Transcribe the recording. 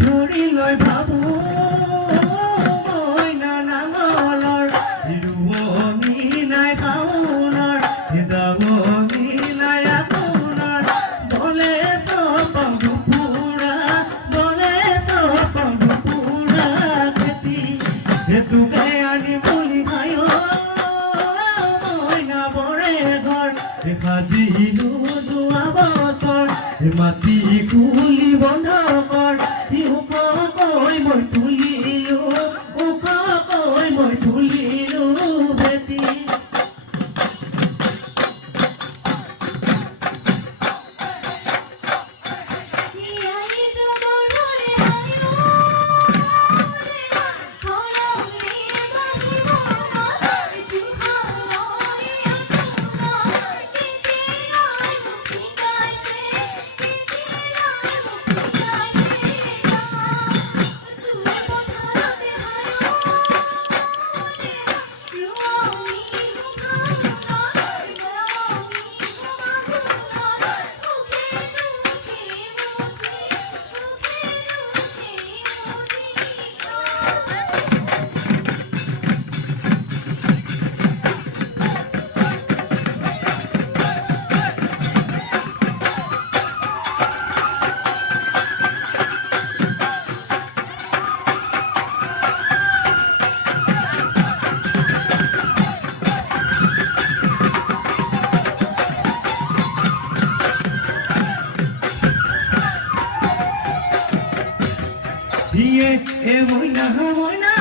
ধৰি লৈ ভাবো মইনা নাঙলৰ ৰোৱনী নাই কাউনৰ দাৱনী নাই আপোনাৰ বলে পাবো পুৰা বলে পাবো পুৰা খেতি সেইটোকে আনি বুলি খায় মইনা বৰে ঘৰ সাজিলো যোৱা বছৰ মাটি কুলি বন্ধ কৰ ওখকৈ মই তুলিলো ওখকৈ মই তুলিলো বেটি দিয়ে এ মইনা